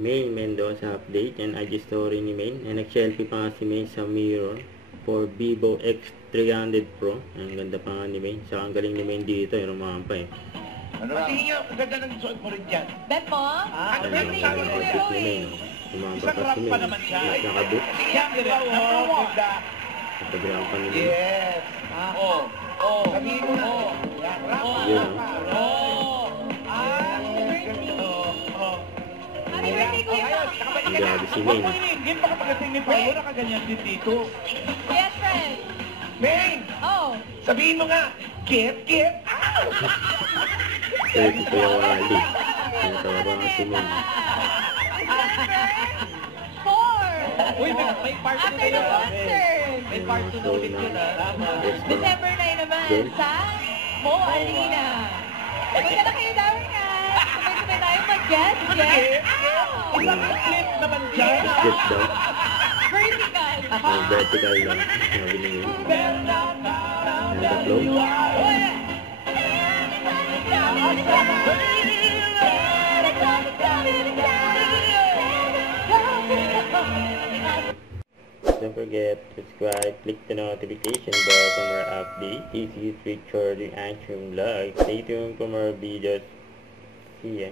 Maine Mendoza update. Yan IG story ni Maine. Nag-selfie pa nga si Maine sa mirror for Vivo X300 Pro. Ang ganda pa nga ni Maine. Saka ang galing ni Maine dito. Yung rumampa eh. Ano ba? Tingin nga, ganda ng suot mo rin dyan. Bet mo? Ano Yan ba? ang outfit ni Maine. Rumampa Isang pa rap si pa Maine. naman siya. Nakabit. Yan, ganda. Nakagraw pa ni Maine. Yes. Sabihin mo na. Yan, rap. Yun. Happy birthday, Kuya! Ang grabe si Maine. Hindi pa kapagating ni Paolo, nakaganyan din dito. Yes, friend! Maine! Oh! Sabihin mo nga, get out! Pwede ko yung wali. Ang tawa nga si Maine. December 4! Uy, may part 2 After the concert! May part 2 na ulit yun, December 9 naman sa Mo Arena. Punta na kayo daw nga. Sabay-sabay tayo mag-get Isang clip naman dyan. Get daw. Vertical. Ang vertical lang. Sabi ni Maine. And the flow. Don't forget to subscribe, click the notification bell for more updates. This is Richard Action Vlog. Stay tuned for more videos. See ya.